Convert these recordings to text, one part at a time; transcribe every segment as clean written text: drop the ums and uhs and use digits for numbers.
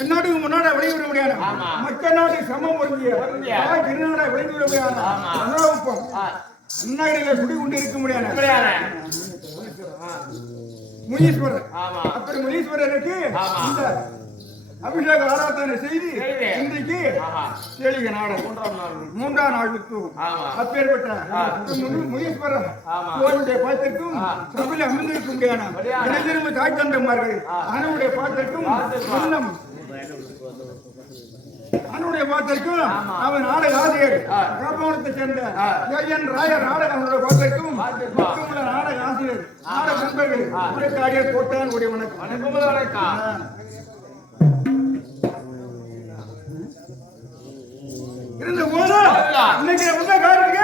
என்னாட்டுக்கு முன்னாடி வெளியிட முடியாது. மற்ற நாட்டு சமம் பொருந்திய திருநாடா வெளியிட முடியாது. அண்ணாடியில குடி கொண்டு இருக்க முடியாது. முனீஸ்வரர் அப்படி முனீஸ்வரருக்கு அபிஷேக ஆராதனை செய்து இன்றைக்கு கேளிகை நாடகம் 3ஆம் நாள் அப்பேற்பட்ட முனீஸ்வரர் கோவிலுடைய பாத்திற்கும் சபையில் அமர்ந்திருக்கும் திரும்ப தாய் தந்தமார்கள் அவனுடைய பாத்திற்கும் அவனுடைய பாத்திற்கும் அவன் நாடக ஆசிரியர் காப்பவனத்தை சேர்ந்த என் ராயர் நாடக அவனுடைய பாத்திற்கும் நாடக ஆசிரியர் நாடக நண்பர்கள் உரைக்காடியர் போட்டான் உடைய வணக்கம். இருந்த போது இன்னைக்கு உங்க காரணங்க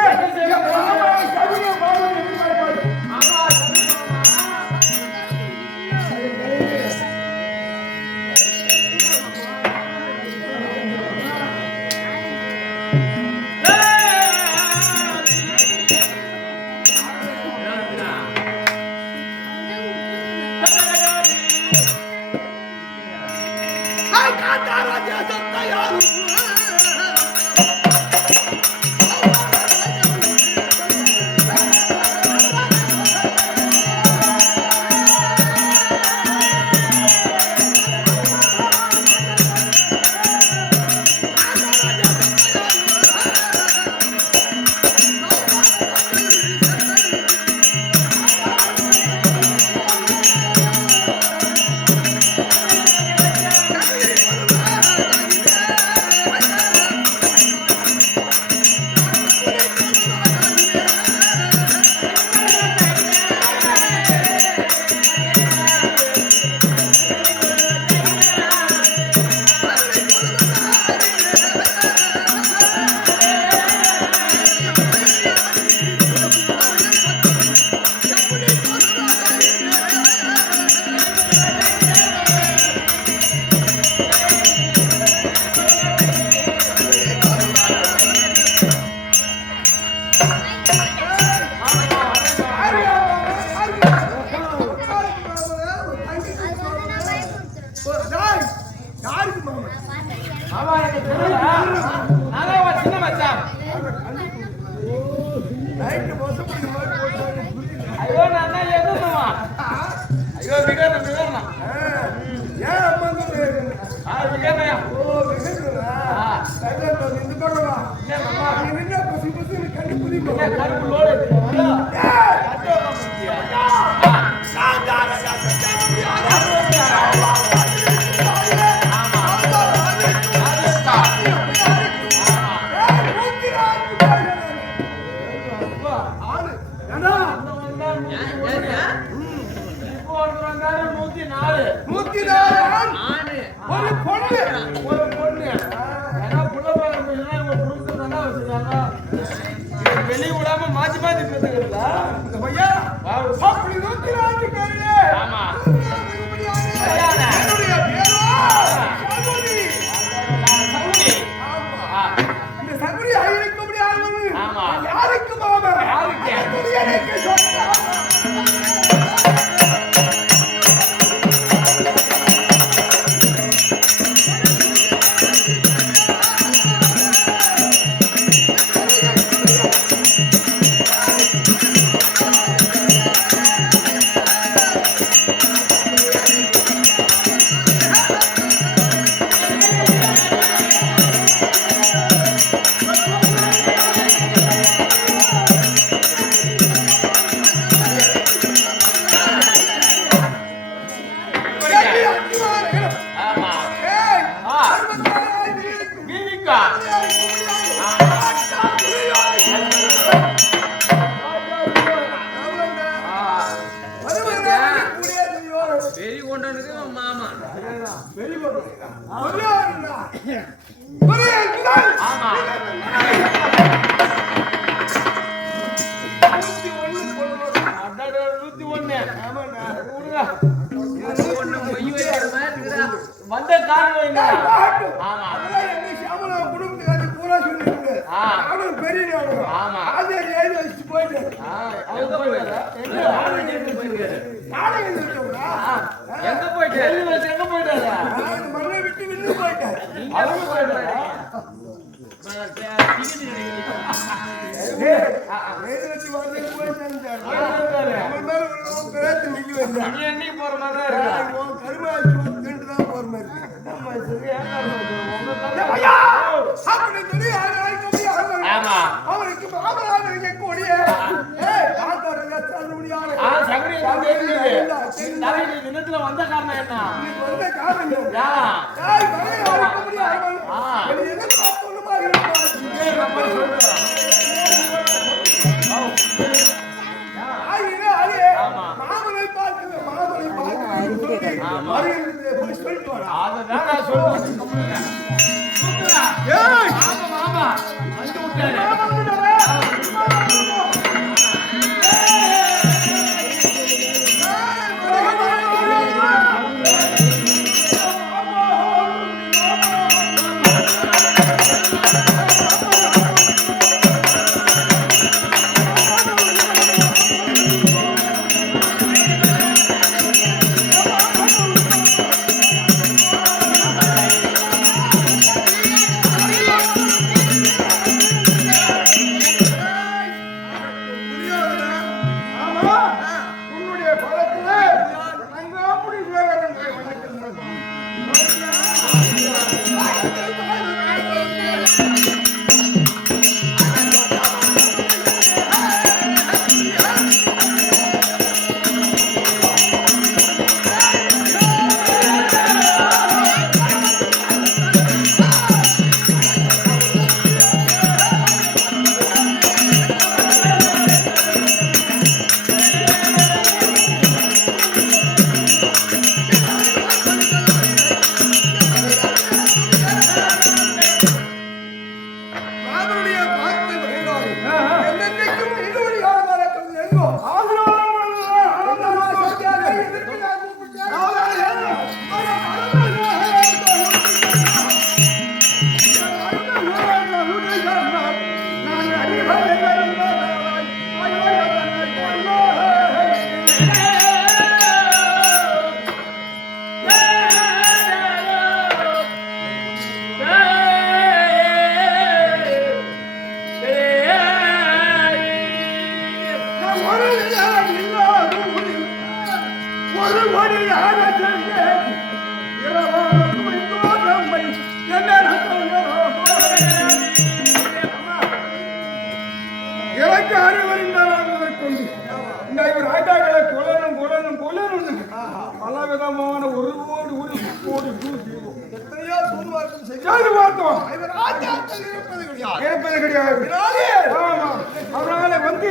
வந்த காரணம் பெரிய எங்க இல்ல. நீ என்னைக்கு போற மாதிரி தான் இருக்கு. உன் கருவாச்சி திண்டு தான் போற மாதிரி இருக்கு. நம்ம சரி, ஏன் கருவாச்சி? உங்க கருவாச்சி. ஐயா! அப்படி சொல்லி ஆராய்ச்சி முடியாது. ஆமா. அவனுக்கு மாமனார் இருக்கக்கூடிய தாத்தாரை சொல்ல முடியாது. சங்கரி தலைவி தினத்துல வந்த காரணம் என்ன? இதுக்கு வந்த காரணம் என்ன? யா. யார் வரையும் அழைக்க முடியாது. என்னை எதிர்பார்த்து ஒண்ணுமா இருப்பார். ஏன் நம்ம சொல்றோம்? ஆயிரே ஆயிரே. ஆமா. மாமனை பார்த்து சொல்லி சொல்லிட்டு வரா. அதுதான் நான் சொல்றேன். சுத்துறா. ஏய் ஆமா மாமா வந்து விட்டாரு. ஆமா உன்னுடைய பலத்திலே அங்காமுடி தேவரங்களை வணங்குகிறேன். மாமனுடைய பார்த்து மகிழ்வாரு. என்னென்னைக்கும் நீடோடியாக நடக்கிறது எங்கோ. ஒரு வழியாக சென்றேன் இரவான துணிந்தோர் நம்மை என்ன எனக்கு அறிவறிந்தார்கள் இந்த இவர் ராஜாக்களை கொல்லணும் கொல்லணும் கொல்லணும் பல விதமான ஒரு கோடி எத்தனையோ சூதுவார்த்தை செய்து செய்து பார்த்தோம் இவர் ராஜாக்கள் இருப்பது கிடையாது. கேட்பது கிடையாது. ஆமா. அவனால வந்து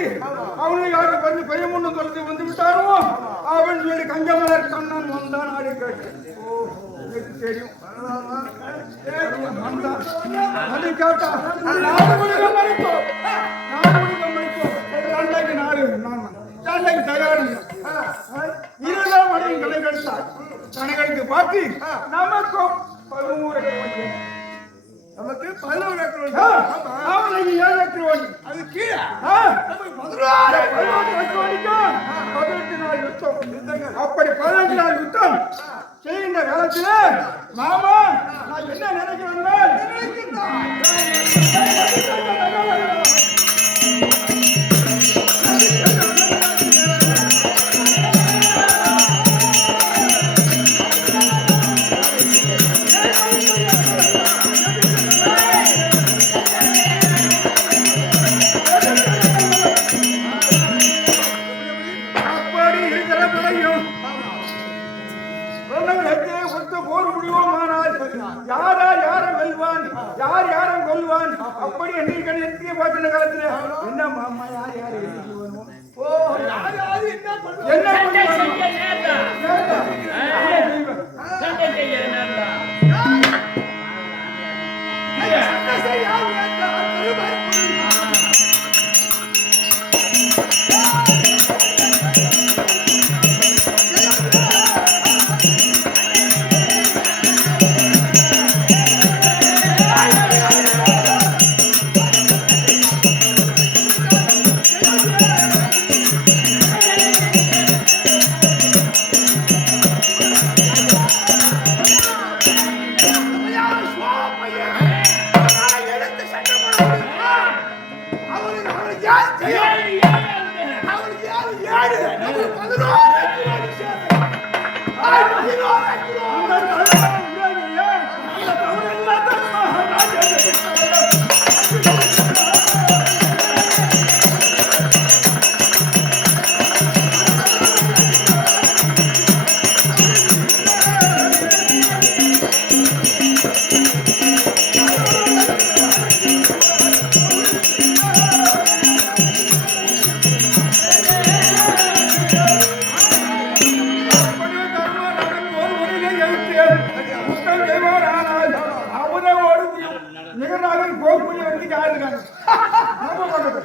அவனுக்கு வந்து பையன் ஒண்ணு சொல்லிட்டு வந்து விட்டாரோ அவன் சொல்லி கஞ்சமலர் கண்ணன் வந்தான் ஆடி கேட்டு எனக்கு தெரியும் வந்தான். அது கேட்டா நாடு முழுக்க மறைத்தோம் சண்டைக்கு நாடு சண்டைக்கு தயார் இருபதாம் மணியும் கணக்கெடுத்தார் கணக்கெடுத்து பார்த்து நமக்கும் 11 நமக்கு 11 ஏக்கர் அவனுக்கு 7 ஏக்கர் ஓடி அது கீழே நமக்கு 18 நாள் யுத்தம். அப்படி 18 நாள் யுத்தம் செய்கின்ற காலத்தில் மாமா நான் என்ன நினைக்கிறேன் அப்படி இருக்கிற பிள்ளையும் போர் முடிவோமானால் யாரா யாரை வெல்வான் யார் யாரை கொல்வான் அப்படி என்று நிறுத்திய பார்க்கிற காலத்தில் என்ன மாமா யார் யாரை என்ன மக்கள் செய்வார் ஆனால் அவரை ஒரு நிகராக கோப்புலி வந்து ஆயிருக்காங்க நம்ம பண்றது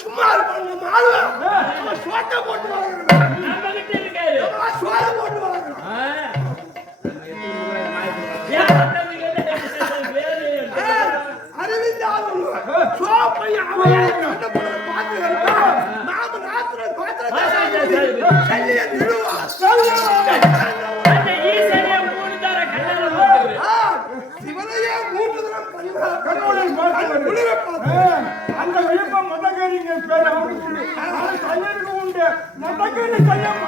சும்மா இருப்பாங்க சோட்டை போட்டு போட்டு அரவிந்த் சிவனையே மூன்று அந்த விழுப்பம் மதகரிங்க பேர் அவருக்கு கையருக்கு உண்டு மதகரி கையம்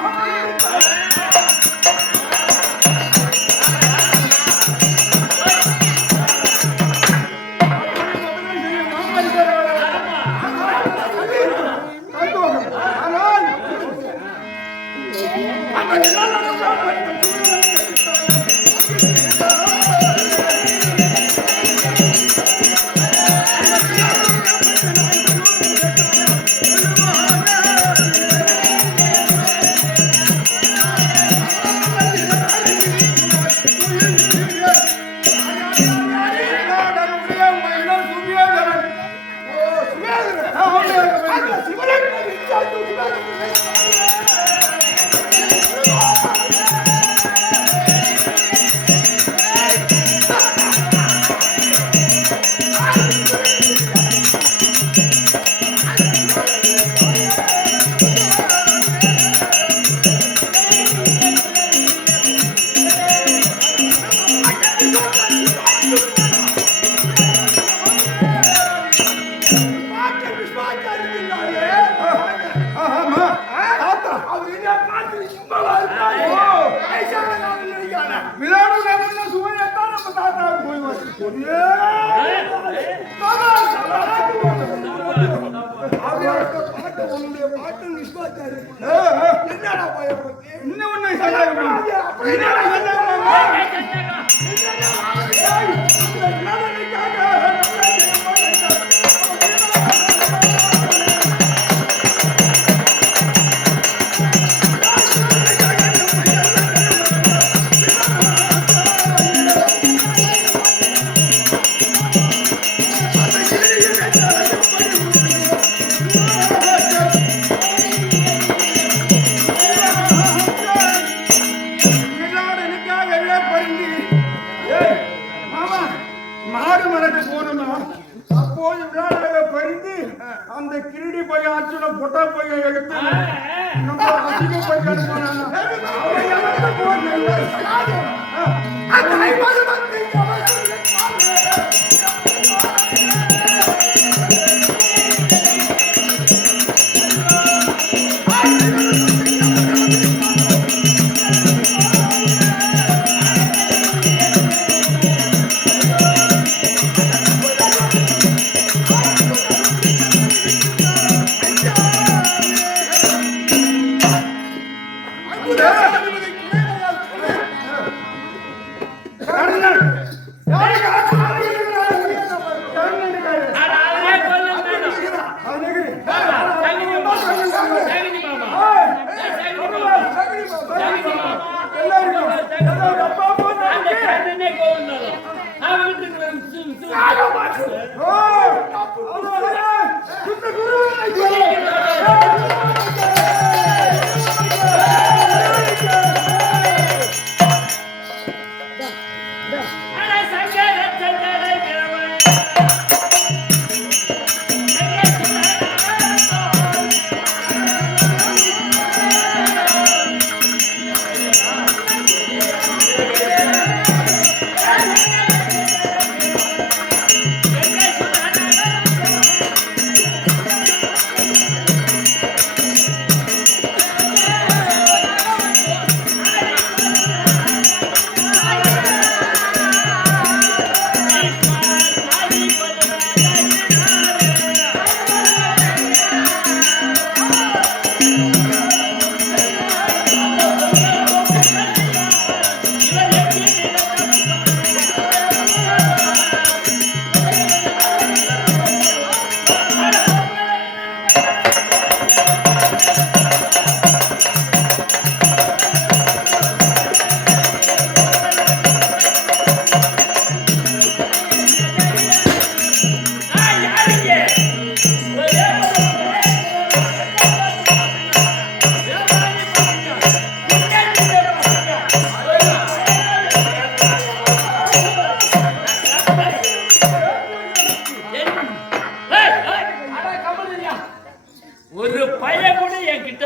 அந்த கிரீடி போய் அர்ஜுன பொட்டா போய் எடுத்து நம்ம அசிங்க போய் கட்டுவானா யாரு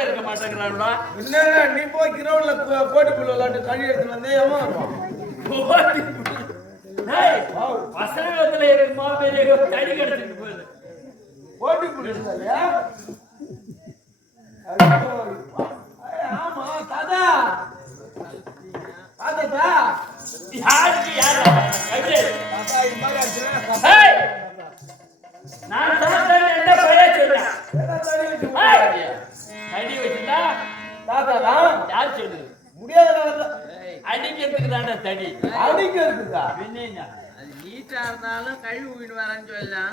இருக்க மாட்டேங்கிறாங்களா? என்னடா நீ போய் கிரவுண்ட்ல கோடி புல் விளையாட்டு கழி எடுத்து வந்தே ஏமா வசனத்துல இருக்குமா பெரிய தடி கிடைச்சிட்டு போகுது. கோடி புல் இருந்தாயா? ஆமா தாதா தாதா யாருக்கு யாரு தாதா இந்த மாதிரி ஆச்சுன்னா நான் சாப்பிட்டேன் என்ன பழைய சொல்றேன் தடி வச்சுட்டா தாதா யார் சொல்லுது? முடியாத அடிக்கிறதுக்கு தாண்டா தடி. அடிக்கிறதுக்கா என்னன்னா நீட்டா இருந்தாலும் கழுவி விட்டு வரேன்னு சொல்லலாம்.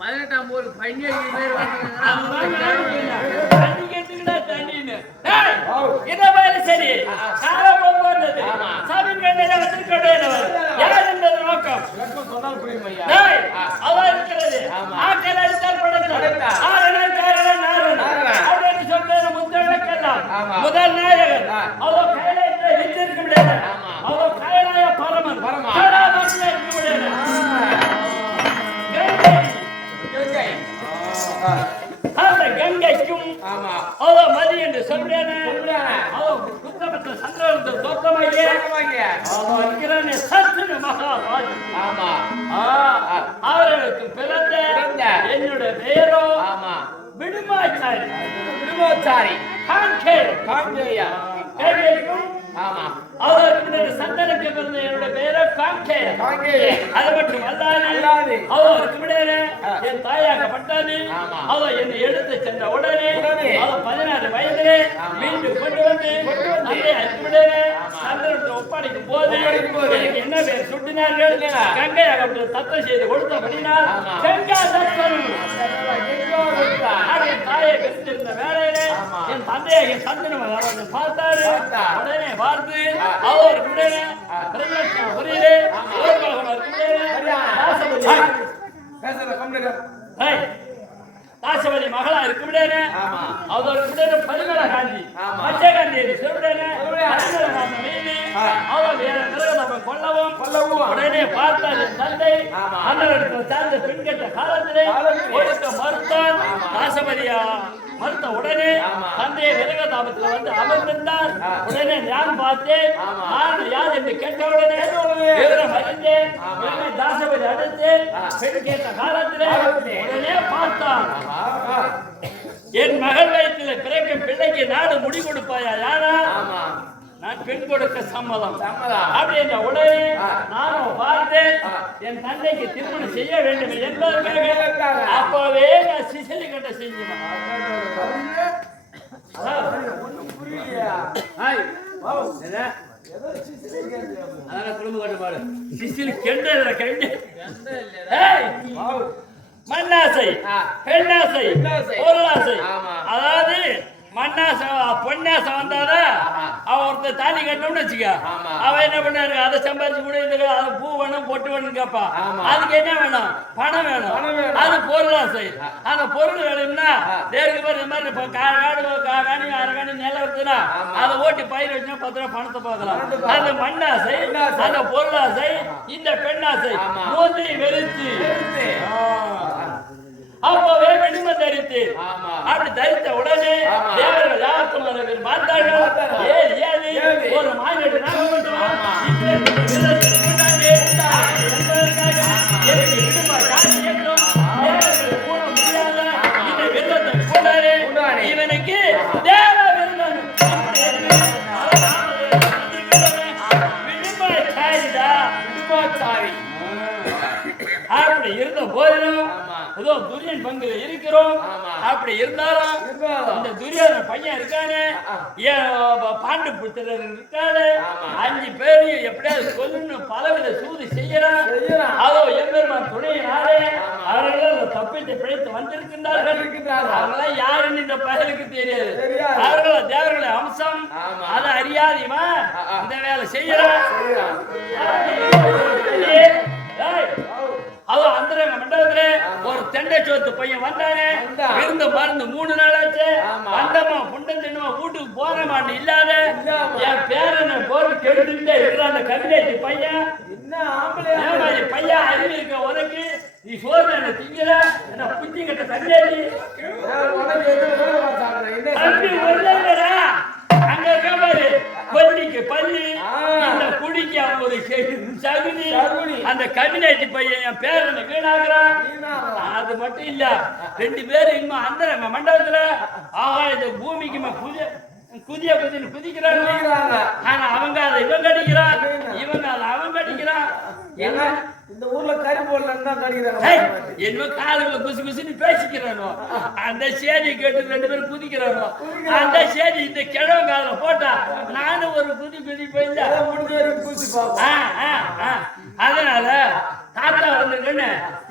18ஆம் போது பண்ணி பேர் அடிக்கிறதுக்குடா தண்ணின்னு இத மாதிரி சரி காலம் போகுது சாமின் கண்ணில வச்சிருக்கவே யார் இந்த நோக்கம் சொன்னால் புரியும் ஐயா. அவ இருக்கிறது ஆக்கல அடித்தால் படத்தில் ஆரணன் காரணன் நாரணன் அப்படின்னு சொல்றது முத்தழக்கெல்லாம் முதல் நாயகன் அவ கையில வச்சிருக்க முடியாது. அவ கையிலாய பரமன் சடாமத்தில் இருக்க முடியாது. கங்கைக்கும் அவ மதி என்று சொல்றேன். அவ குத்தமற்ற சந்திரந்த தோற்றமாகிய அவ இருக்கிறானே சத்துரு மகாராஜ். அவர்களுக்கு பிறந்த என்னுடைய பெயரோ விடுமாச்சாரி. விடுமாச்சாரி காங்கேயா அவருக்கு சந்தனக்கு பிறந்த என்னுடைய பெயரோ காங்கேயா. அது மட்டும் அல்லாது அவருக்கு விடையில என் தாயாகப்பட்டாது. அவ என்னை எடுத்து சென்ற உடனே அவ 16 வயதிலே மீண்டும் கொண்டு வந்து தந்தை அச்சுவிடையில சந்தனத்தை ஒப்படைக்கும் போது எனக்கு என்ன பேர் சுட்டினார்கள்? கங்கையாகப்பட்ட தத்தம் செய்து கொடுத்தபடினால் கங்கா தத்தம். என் தாயை பெற்றிருந்த வேலையிலே என் தந்தையை என் சந்தனம் பார்த்தாரு. உடனே பார்த்து அவருக்கு விடையில புரியலே தாசபதி மகளா இருக்க முடியாது. அவருக்கு பரிமள காந்தி மச்சகாந்தி நம்ம கொல்லவும் உடனே பார்த்தாரு தந்தை அண்ணனுக்கு சார்ந்த பெண் கேட்ட காலத்திலே கொடுக்க மறுத்தான். தாசபதியா மறுத்த உடனே தந்தையை விரகதாபத்தில் வந்து அமர்ந்திருந்தார். உடனே நான் பார்த்தேன். நான் யார் என்று கேட்டவுடனே விவரம் அறிந்தேன். உடனே தாசபதி அடுத்து பெண் கேட்ட காலத்திலே உடனே பார்த்தான். என் மகள் வயிற்றில் பிறக்கும் பிள்ளைக்கு நாடு முடி கொடுப்பாயா? யாரா? நான் பெண் கொடுக்க சம்மதம் அப்படின்ற உடனே நானும் பார்த்தேன். என் தந்தைக்கு திருமணம் செய்ய வேண்டும் என்பதற்காக அப்பவே நான் சிசிலி கட்ட செஞ்சேன். குடும்ப கட்டுப்பாடு சிசிலி கெண்ட கெண்டு மண்ணாசை பெண்ணாசை பொருளாசை. அதாவது மண்ணாசை பொன்னாசை வந்தாதா அவன் ஒருத்தர் தாலி கட்டணும்னு வச்சுக்க. அவன் என்ன பண்ணாரு? அதை சம்பாதிச்சு கூட அது பூ வேணும் பொட்டு வேணும் கேப்பா. அதுக்கு என்ன வேணும்? பணம் வேணும். அது பொருளாசை. அந்த பொருள் வேணும்னா நேருக்கு பேர் இந்த மாதிரி காணி அரைகாணி நிலம் இருக்குதுன்னா அதை ஓட்டி பயிர் வச்சுன்னா 10 ரூபா பணத்தை பார்க்கலாம். அது மண்ணாசை. அந்த பொருளாசை இந்த பெண்ணாசை மூந்தி வெறுத்து அப்பவே வெடிமை தரித்து அப்படி தரித்த உடனே தேவர்கள் யாருக்கும் பார்த்தார்கள். ஒரு மாநில இவனுக்கு தேவ விருந்தன் அப்படி இருந்த போதிலும் ஏதோ துரியன் பங்கு இருக்கிறோம். அப்படி இருந்தாலும் இந்த துரியோதன பையன் இருக்கானே பாண்டு புத்திரர் இருக்காரு 5 பேரையும் எப்படியாவது கொல்லு பலவித சூது செய்யறான். அதோ எம்பெருமான் துணையினாலே அவர்கள் தப்பித்து பிழைத்து வந்திருக்கின்றார்கள். அவங்களாம் யாருன்னு இந்த பயலுக்கு தெரியாது. அவர்கள் தேவர்களை அம்சம் அதை அறியாதிமா இந்த வேலை செய்யறான். அவன் அந்தரங்க மண்டபத்துல ஒரு தெண்டை சோத்து பையன் வந்தானே. விருந்து மருந்து 3 நாள் ஆச்சு. வந்தமா புண்டம் தின்னுமா வீட்டுக்கு போறமான்னு இல்லாத என் பேரனை போட்டு கெடுத்துட்டே இருக்கிற அந்த கவிதை பையன் பையன் அறிவு இருக்க உனக்கு நீ சோறு என்ன திங்கிற என்ன புத்தி கட்ட தண்ணி தம்பி ஒருடா அங்க இருக்க பாரு பள்ளிக்கு பள்ளி இந்த குடிக்கு ஒரு சகுனி அந்த கபினேட்டி பையன் என் பேரனை வீணாக்குறான் அது மட்டும் இல்ல 2 பேரும் இன்னும் அந்த மண்டபத்துல ஆஹா இந்த பூமிக்கு குதிய குதின்னு குதிக்கிறாங்க ஆனா அவங்க அதை இவன் கடிக்கிறான் இவங்க அதை அவன் கடிக்கிறான் இந்த ஊர்ல கறி போடலன்னா கடிக்கிறாங்க என்ன காதுகளை குசி குசின்னு பேசிக்கிறானோ அந்த சேதி கேட்டு 2 பேரும் குதிக்கிறானோ அந்த சேதி இந்த கிழவ காதுல போட்டா நானும் ஒரு குதி போயில முடிஞ்ச குசி பாப்போம் அதனால தாத்தா வந்து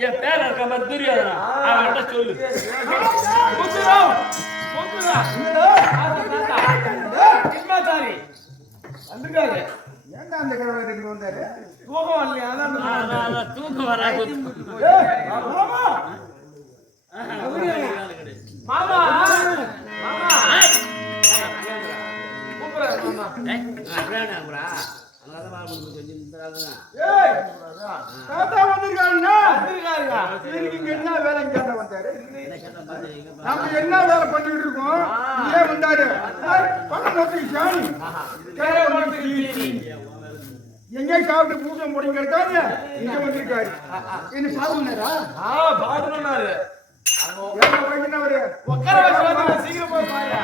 என் பேர இருக்க மாதிரி துரியோதனா அவன்கிட்ட சொல்லு வந்துருக்காரு ஏன்டா அந்த கிழவருக்கு வந்தாரு தூக்கம் வரலையா அதான் தூக்கம் வராது மாமா தாத்தா வந்திருக்காருன்னா இங்க என்ன வேலை கேட்ட வந்தாரு நம்ம என்ன வேலை பண்ணிட்டு இருக்கோம் ஏன் வந்தாரு பணம் மொத்தம் சாணி எங்க சாப்பிட்டு பூஜை முடிங்கிறதாங்க இங்க வந்திருக்காரு என்ன சாப்பிடுனாரா பாக்கணும்னாரு என்ன வைக்கினவரு உட்கார வச்சு சீக்கிரம் போய் பாருங்க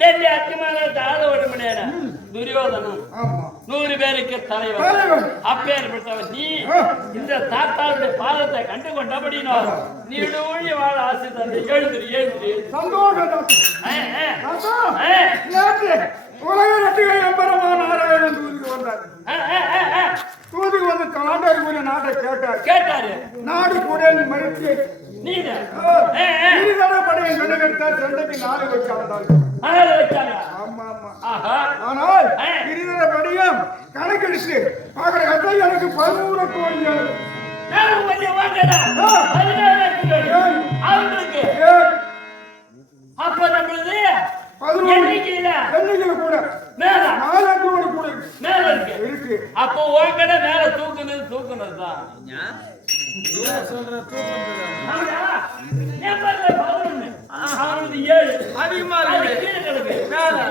டெல்லி அத்திமானத்தை ஆள விட முடியாது. துரியோதனன் 100 பேருக்கு தலைவர். அப்பேற்பட்டவன் நீ இந்த தாத்தாவுடைய பாதத்தை கண்டு கொண்டபடினோ நீடூழி வாழ ஆசை தந்தை. எழுதுரு எழுதுரு உலக ரட்டிகை எம்பரமா நாராயணன் தூதுக்கு வந்தார். தூதுக்கு வந்து காண்டாரி நாட்டை கேட்டாரு. நாடு கூட மறுத்து படையின் கண்டுகெடுத்தார். சண்டைக்கு 4 வச்சாங்க. ஆமா ஆமா. ஆனால் கிரிதர படியும் கணக்கெடுத்து பாக்குற கதை எனக்கு 13 கோடி. அப்ப நம்மளுது 11 எண்ணிக்கையில கூட மேல 4 கோடி கூட மேல இருக்கு. அப்போ உங்கட மேல தூக்குனதுதான் சொல்ற அதிகமா இருக்கு.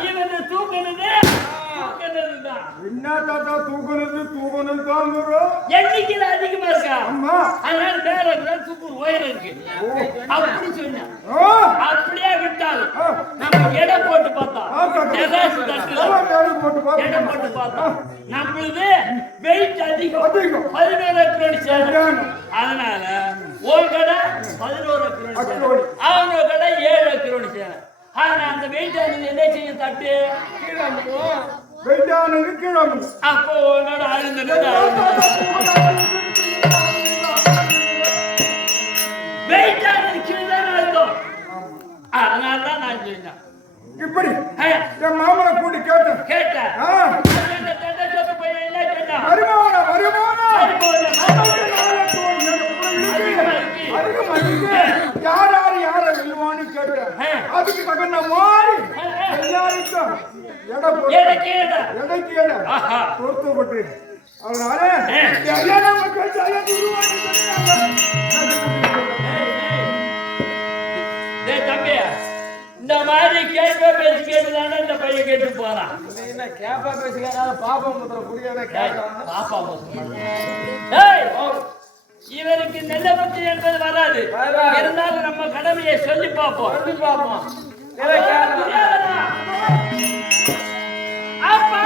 இவன் தூக்குனது தான். என்ன தாத்தா தூக்கணும் தாங்குறோம். எண்ணிக்கையில அதிகமா இருக்கா? அம்மா. அதனால மேல இருந்தா தூக்கு உயரம் இருக்கு. அப்படி சொன்னா. அப்படியே விட்டாலும் நம்ம எடை போட்டு பார்த்தா எதாச்சு தட்டுல எடை போட்டு பார்த்தா நம்மளுது வெயிட் அதிகம் 11 கிலோ சேரும். அதனால ஒரு கடை 11 கிலோ சேரும், அவங்க கடை 7 கிலோ சேரும். ஆனா அந்த வெயிட் என்ன செய்ய தட்டு அப்போ உன்னோட ஆளுங்க வெயிட் அழுந்தோம். அதனாலதான் நான் சொன்னேன். இப்படி என் மாமனை கூட்டி கேட்டேன். யார வெல்லுவான்னு கேட்டேன். அதுக்கு தகுந்த மாதிரி எல்லாருக்கும் பொருத்தப்பட்டு அதனால தம்பி இந்த மாதிரி கேட்ப பேசி கேட்டுதானே இந்த பையன் கேட்டு போறான். கேப்பா பேசுகிறாங்க பாப்பா முத்திர புரியாத பாப்பா இவருக்கு நெல்ல பற்றி என்பது வராது. இருந்தாலும் நம்ம கடமையை சொல்லி பார்ப்போம். அப்பா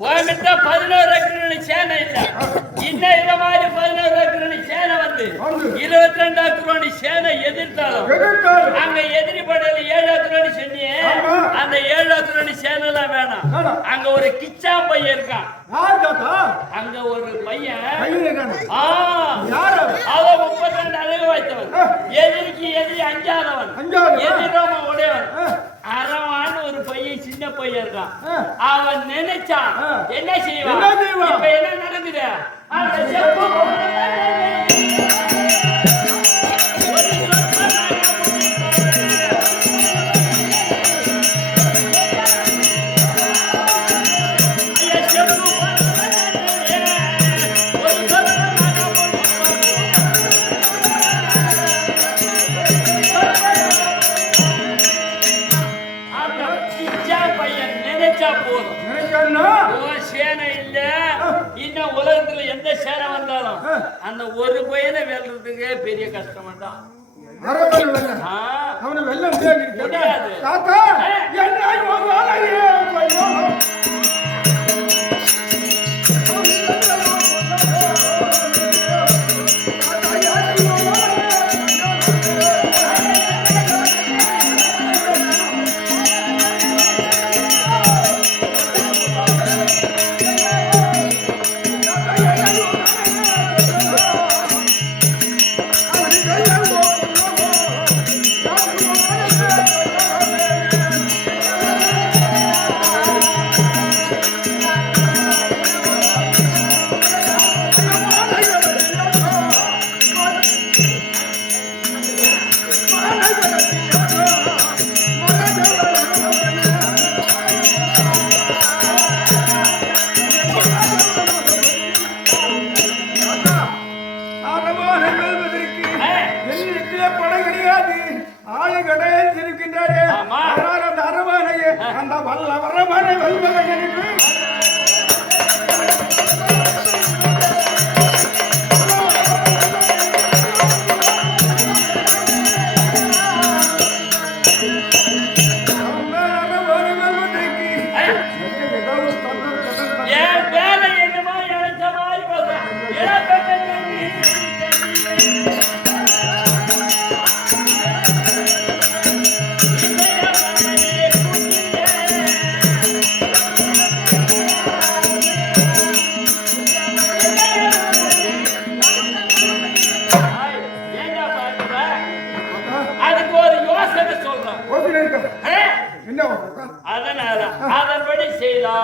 போய்கிட்ட 11 கிலோ சேனை இல்ல. இன்னும் இந்த மாதிரி 11 கிலோ சேனை வந்து 22 கிலோ சேனை எதிர்த்தாலும் அங்க எதிரி படையில 7 கிலோ சொன்னியே, அந்த 7 கிலோ சேனை வேணாம். அங்க ஒரு கிச்சா பையன் இருக்கான். அங்க ஒரு பையன் அவன் 32 அழகு வைத்தவன். எதிரிக்கு எதிரி அஞ்சாதவன், எதிராம உடையவன். அரவான்னு ஒரு பையன், சின்ன பையன் இருக்கான். அவன் நினைச்சான் என்ன செய்வான். இப்ப என்ன நடக்குது? சேனை இல்ல. இன்னும் உலகத்துல எந்த சேனை வந்தாலும் அந்த ஒரு பையனை வெல்றதுக்கு பெரிய கஷ்டம் தான். அவனை வெள்ளம் முடியாது. செய்தா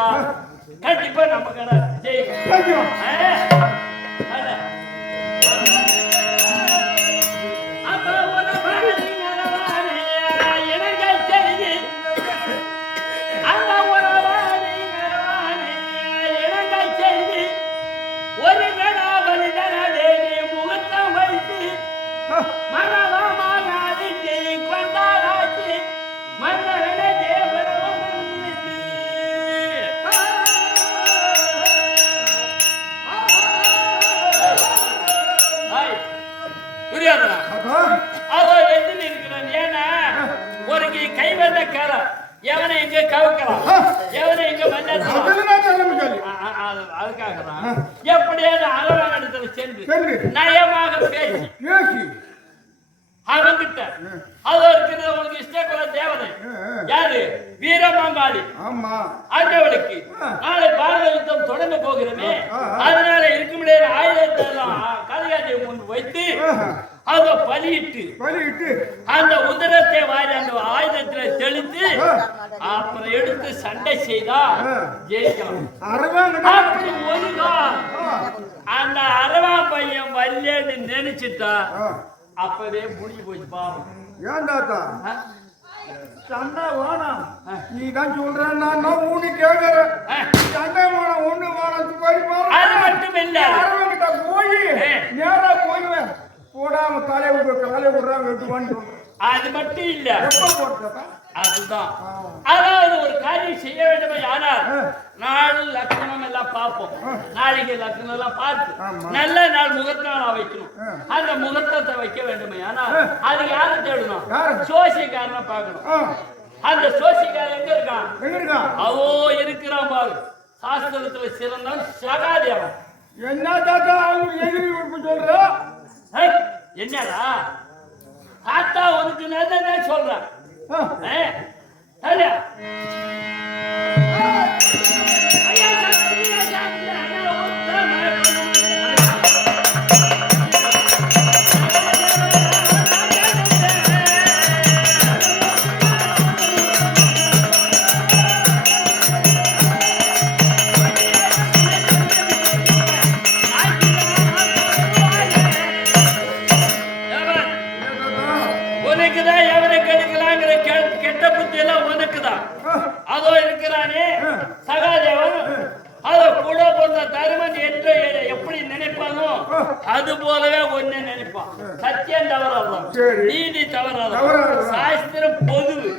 கண்டிப்பா நம்ம கடை ஜெயிக்கும். ஜெயிக்கும். அப்ப ஒரு இனங்கள் செய்து அந்த உறவாடி இனங்கள் செய்து ஒரு கடாவலி தனதேவி முகத்தம் வைத்து மனதமாகாது கொண்டாடாச்சு மன்னவன தேவரவன் புரியாதா? அதோ எதில் இருக்கிறான். ஏன்னா ஒரு கை வந்த காலம் எவனை எங்க கவுக்கலாம், எவனை எங்க மஞ்சள் அதுக்காக தான் எப்படியாவது அரவணத்துல சென்று நயமாக பேசி அவங்கிட்ட அது இருக்கிறது உங்களுக்கு இஷ்டக்குள்ள தேவதை யாரு வீரமாங்காளி ஆண்டவனுக்கு நாளை பாரத யுத்தம் தொடங்க போகிறோமே, அதனால இருக்க முடியாத ஆயுதத்தை எல்லாம் கலியாதியை முன் வைத்து அதை பலியிட்டு அந்த உதரத்தை வாரி அந்த ஆயுதத்துல தெளித்து அப்புறம் எடுத்து சண்டை செய்தா ஜெயிக்கலாம். அப்படி ஒரு அந்த அரவா பையன் வல்லேன்னு நினைச்சிட்டா அப்பவே முடிஞ்சு போச்சு பாவம். ஏன்டாத்தா சண்டை வேணாம் நீ தான் சொல்றேன், நான் ஊனி கேட்கிறேன். சண்டை வேணாம் ஒண்ணு வேணாம். அது மட்டும் இல்ல போய் நேரா போயிடுவேன் போடாம காலையை விடுறாங்க வெட்டுவான்னு சொல்றேன். அது மட்டும் இல்ல எப்ப போட்டா அதுதான். அதாவது ஒரு காரியம் செய்ய வேண்டுமே ஆனால் நாள் லக்னம் எல்லாம் பார்ப்போம். நாளைக்கு லக்னம் எல்லாம் பார்த்து நல்ல நாள் முகூர்த்த நாளா வைக்கணும். அந்த முகூர்த்தத்தை வைக்க வேண்டுமே ஆனால் அது யாரை தேடணும்? சோசியக்காரனை பார்க்கணும். அந்த சோசியக்காரன் எங்க இருக்கான்? அவோ இருக்கிறான் பாரு. சாஸ்திரத்துல சிறந்தவன் சகாதேவன். என்ன தாத்தா அவங்க எதிரி சொல்ற? என்னடா தாத்தா உனக்கு நான் சொல்றேன். உனக்குதான் எவரை கெடுக்கலாங்கிற கெட்ட புத்தி எல்லாம் உனக்குதான். அதோ இருக்கிறானே சகாதேவன், அதோ கூட பிறந்த தருமன் என்று எப்படி நினைப்பானோ அது போலவே ஒன்னு நினைப்பான். சத்தியம் தவறாதான், நீதி தவறாதான், சாஸ்திரம் பொதுவு,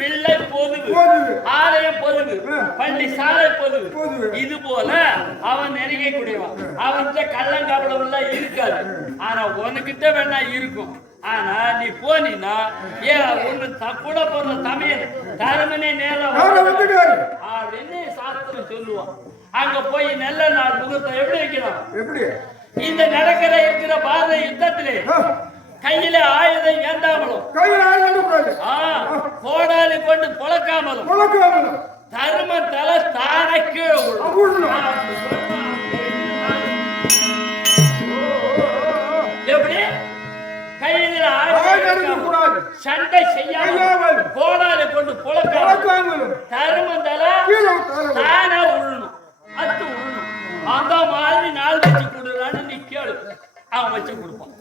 பிள்ளை பொதுவு, ஆலயம் பொதுவு, பள்ளி சாலை பொதுவு. இது போல அவன் நினைக்க கூடியவன். அவன்கிட்ட கள்ளங்காப்படம் எல்லாம் இருக்காது. ஆனா உனக்கிட்ட வேணா இருக்கும். ஆனா நீ போனீன்னா ஒண்ணு கூட போற தமையன் தருமனே நேரம் அப்படின்னு சாஸ்திரம் சொல்லுவான். அங்க போய் நல்ல நாள் முகூர்த்தம் எப்படி வைக்கணும்? எப்படி இந்த நடக்கிற இருக்கிற பாரத யுத்தத்திலே கையில ஆயுதம் ஏந்தாமலும் கோடாலி கொண்டு பொழக்காமலும் தரும தலை தானக்கு எப்படி கையில ஆயுதம் சண்டை செய்யாமல் கோடாலி கொண்டு பொழக்காமல் தரும தலை தானா உள்ளணும், அத்து உள்ளணும். அந்த மாதிரி நாள் வச்சு கொடுறான்னு நீ கேளு, அவன் வச்சு கொடுப்பான்.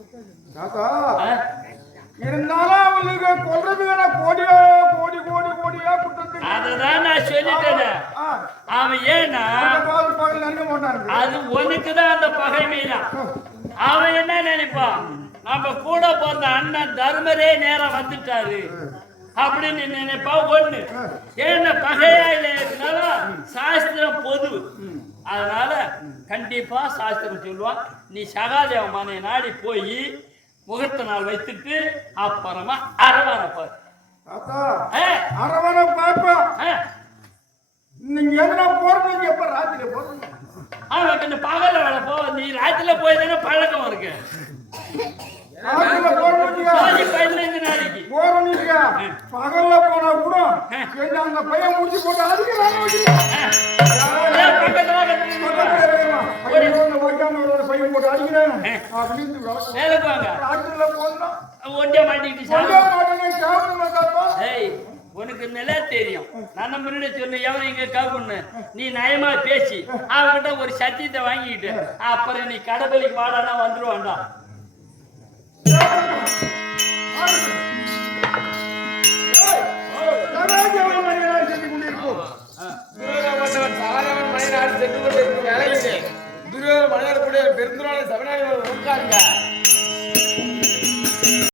இருந்தாலும் அவனுக்கு கொல்றது கோடியா கோடி கோடி கோடியா கொடுத்தது. அததான் நான் சொல்லிட்டேன். அவன் ஏன்னா அது உனக்குதான் அந்த பகைமைதான். அவன் என்ன நினைப்பான்? நம்ம கூட பிறந்த அண்ணன் தர்மரே நேரம் வந்துட்டாரு அப்படின்னு நினைப்பா. ஒண்ணு ஏன்னா பகையா இல்லைனாலும் சாஸ்திரம் பொது. அதனால கண்டிப்பா சாஸ்திரம் சொல்லுவான், நீ சகாதேவ மனை நாடி போய் முகூர்த்த நாள் வைத்துட்டு அப்புறமா அரவணை பாரு. அரவணை பாப்பா நீங்க எதுனா போறீங்க? எப்ப ராத்திரி போறீங்க? அவனுக்கு இந்த பகல வேலை போ. நீ ராத்திரில போய் தானே பழக்கம் இருக்கு. பகல்ல போனா கூட அந்த பையன் முடிச்சு போட்டு அதுக்கு பையன் போட்டு அடிக்கிறேன் அப்படின்னு வேலைக்கு வாங்க. ராத்திரில போனா ஒண்டியா மாட்டிக்கிட்டு உனக்கு நல்லா தெரியும். நான் முன்னாடி சொன்ன எவன் இங்க காப்புன்னு நீ நயமா பேசி அவன்கிட்ட ஒரு சத்தியத்தை வாங்கிட்டு அப்புறம் நீ கடவுளுக்கு வாடானா வந்துருவான்டா. சமாஜ மனிதனாக சென்று கொண்டிருக்கும் சாதாரண மனிதனாக சென்று கொண்டிருக்கும்